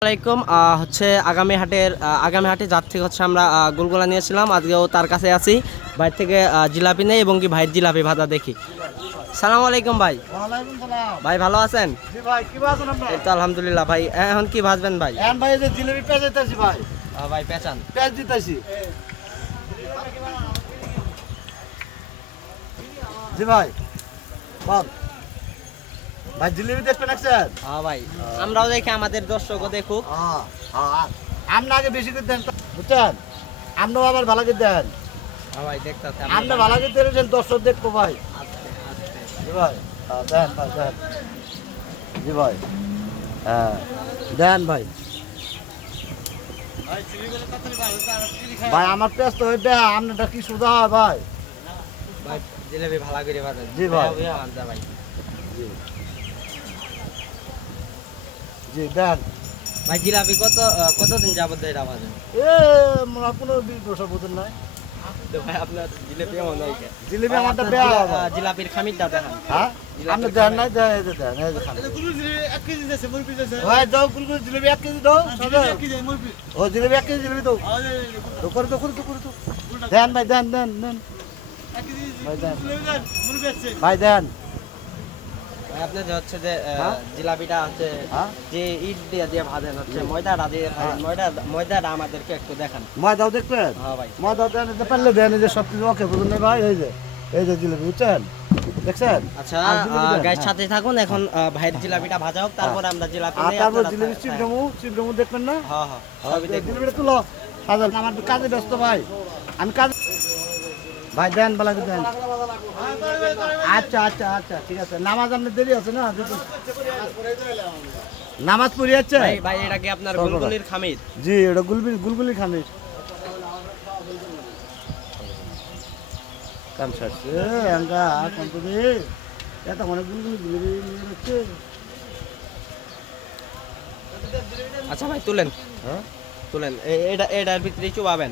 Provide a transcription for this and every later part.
আসসালামাইকুম হচ্ছে আগামী হাটের আগামী হাটে যার থেকে হচ্ছে আমরা গোলগোলা নিয়েছিলাম আজকেও তার কাছে আছি। ভাই থেকে জিলাপি নেই এবং কি ভাইয়ের জিলাপি ভাজা দেখি। সালাম। আলাইকুম ভাই ভাই ভালো আছেন এই তো আলহামদুলিল্লাহ ভাই। এখন কি ভাজবেন ভাই? ভাই পেঁচান। পেঁয়াজ দিতেছি। জি ভাই বল। ভাই জিলেবি দেখবেন একসাথে হ্যাঁ ভাই আমরাও দেখি আমাদের দর্শকও দেখুক। হ্যাঁ হ্যাঁ আপনি আগে বেশি করে দেন বুঝছেন? আপনিও আবার ভালো করে দেন। হ্যাঁ ভাই দেখতে আপনি ভালো করে দিয়েছেন দর্শক দেখব ভাই। জি ভাই হ্যাঁ, দেন ভাই দেন। জি ভাই হ্যাঁ দেন ভাই। ভাই আমার পেঁয়াজ তো ওইটা আপনারটা কি সুদা হয় ভাই? ভাই জিলাপি ভালো করে জি ভাই। ভাই। জি। জি দেন। ভাই জিলাপি কত কতদিন যাবত এটা ভাজেন এ মনে পনেরো বিশ বছর বুঝুন নাই। ভাই আপনার জিলাপি হয়? আমারটা বেয়া জিলাপির খামিরটা দেখান। হ্যাঁ? আপনি দেন নাই দেন এই দেন এই যে খান ভাই দাও কুলকুল জিলিপি এক কেজি দাও ও জিলিপি এক কেজি জিলিপি দাও। তো করে তো করে তো করে তো দেন ভাই দেন দেন দেন। ভাই দেন। ভাই দেন ভাই আপনার যে হচ্ছে যে হ্যাঁ? জিলাপিটা হচ্ছে হ্যাঁ? যে ইট দিয়ে দিয়ে ভাজেন হচ্ছে ময়দাটা দিয়ে হ্যাঁ। ময়দা ময়দাটা আমাদেরকে একটু দেখান। ময়দাও দেখবেন হ্যাঁ ভাই। দেন যে পারলে দেন যে সব কিছু ওকে বুঝুন ভাই এই যে এই যে জিলিপি বুঝছেন? দেখছেন? আচ্ছা হ্যাঁ। সাথে থাকুন এখন ভাইয়ের জিলাপিটা ভাজা হোক তারপরে আমরা জিলাপি নিয়ে তারপর জিলিপি হ্যাঁ, চিমডমু চিমডমু দেখবেন না? হ্যাঁ হ্যাঁ। জিলিপিটা তুলো। হাজার আমার কাজে ব্যস্ত ভাই। আমি কাজ ভাই দেন বেলাকে দেন। আচ্ছা আচ্ছা আচ্ছা ঠিক আছে। নামাজ আপনার দেরি আছে না। নামাজ পড়ে যাচ্ছে ভাই ভাই এটা কি আপনার। গুলগুলির খামির? জি এটা গুলবি গুলগুলি খামির। কাম সারছে আঙ্গা কন্ত দে এত অনেক গুলগুলি গুলবি নিয়ে যাচ্ছে। আচ্ছা ভাই তুলেন। হ্যাঁ? তুলেন। এ- এটা এটার ভিতরে চুবাবেন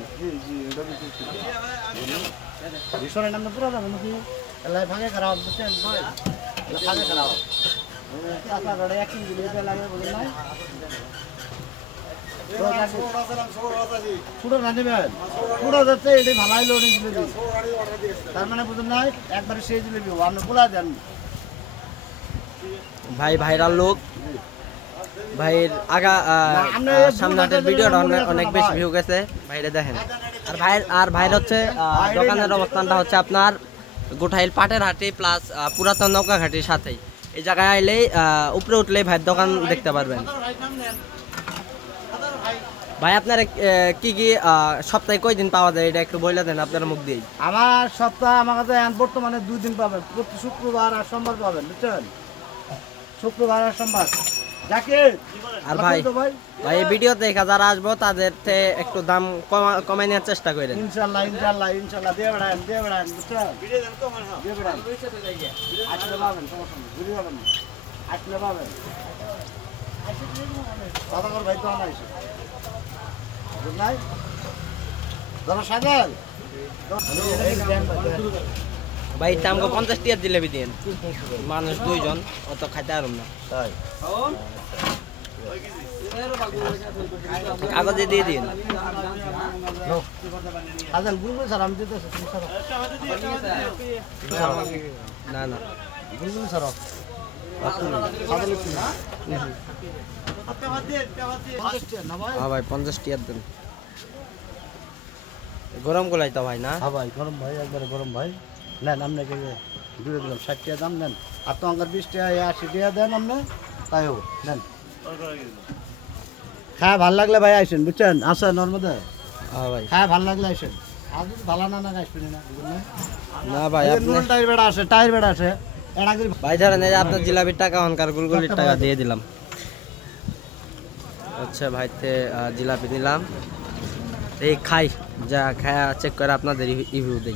জিলিপি। তার মানে বুঝুন নাই একবারে সেই জিলিপি। আপনি বলা দেন। ভাই ভাইরাল লোক ভাইয়ের আগা সামনে ভিডিওটা অনেক বেশি ভাই। ভিউ গেছে। ভাইরে দেখেন। আর ভাইয়ের আর ভাইয়ের হচ্ছে দোকানের অবস্থানটা হচ্ছে আপনার গোঠাইল পাটের হাটি প্লাস পুরাতন নৌকা ঘাটির সাথেই। এই জায়গায় আইলেই উপরে উঠলেই ভাইয়ের দোকান দেখতে পারবেন। ভাই আপনার কি কি সপ্তাহে সপ্তাহে কয়দিন পাওয়া যায়? এটা একটু বলে দেন আপনার মুখ দিয়েই। আমার সপ্তাহে আমার কাছে বর্তমানে দুই দিন পাবেন। প্রতি শুক্রবার আর সোমবার পাবেন বুঝছেন? শুক্রবার আর সোমবার। আর ভাই ভাই? ভিডিও দেখা যারা আসব তাদের একটু দাম কমা- কমায় নেওয়ার চেষ্টা করেন। ইনশাল্লাহ ইনশাল্লাহ ইনশাল্লাহ দিয়ে বেড়ান দিয়ে বেড়ান বুঝছেন? দিয়ে বেড়ান। আসলে পাবেন সমস্যা নেই ঘুরে যাবেন আসলে পাবেন। কথা কর ভাই তো আমার এসে বুঝ নাই ধরো সাগর ভাই আমাকে পঞ্চাশ টিয়ার জিলেবি দিন মানুষ দুইজন অত খাইতে পারুম না। তাই? কাগজে দিয়ে দিন হাজার গুলগুল স্যার আমি স্যার না না। গুলগুল স্যার হ্যাঁ ভাই পঞ্চাশ টিয়ার দেন। গরম গোলাই তো ভাই না? হ্যাঁ ভাই গরম ভাই একবারে গরম ভাই। নেন আপনাকে দূরে দিলাম ষাট টাকা দাম নেন। আর তো আমার বিশ টাকা আশি টাকা দেন আপনি তাই হোক নেন। হ্যাঁ ভালো লাগলে ভাই আইসেন বুঝছেন? আসেন মধ্যে? হ্যাঁ ভাই। ভালো লাগলে আইসেন। আর যদি ভালো না না আসবেন না না? না ভাই এই যে আপনি নুন টায়ার বেড়া আছে টায়ার বেড়া আছে ভাই ধরেন এই আপনার জিলাপির টাকা গুলগুলির টাকা দিয়ে দিলাম। আচ্ছা ভাইতে জিলাপি দিলাম। এই খাই যা খায়া চেক করে আপনাদের রিভিউ দিই।